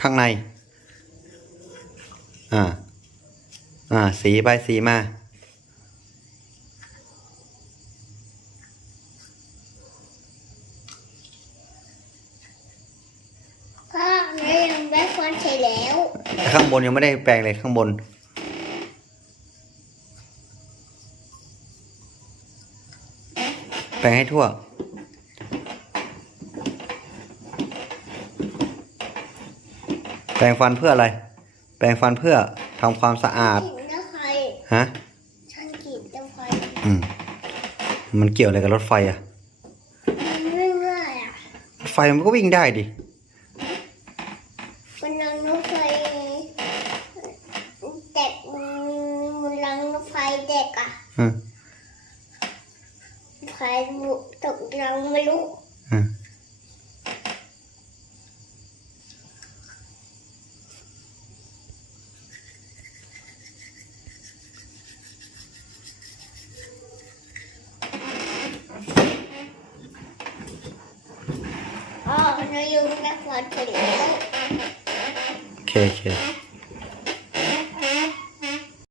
ข้างใน อ่า อ่า สีไปสีมา พ่อแม่ยังไม่ควรใช้แล้ว ข้างบนยังไม่ได้แปลงเลยข้างบน แปลงให้ทั่ว แปรงฟันเพื่ออะไร แปรงฟันเพื่อทำความสะอาด กินแล้วใครฮะ ฉันกินแล้วใครอืม มันเกี่ยวอะไรกับรถไฟอะมันไม่ได้อะรถไฟมันก็วิ่งได้ดิ มันรังรถไฟเด็กมันรังรถไฟเด็กอะอืม ไฟตกรังไม่รู้อืม อ๋อเรายังไม่ควรใช้แล้ว โอเคโอเค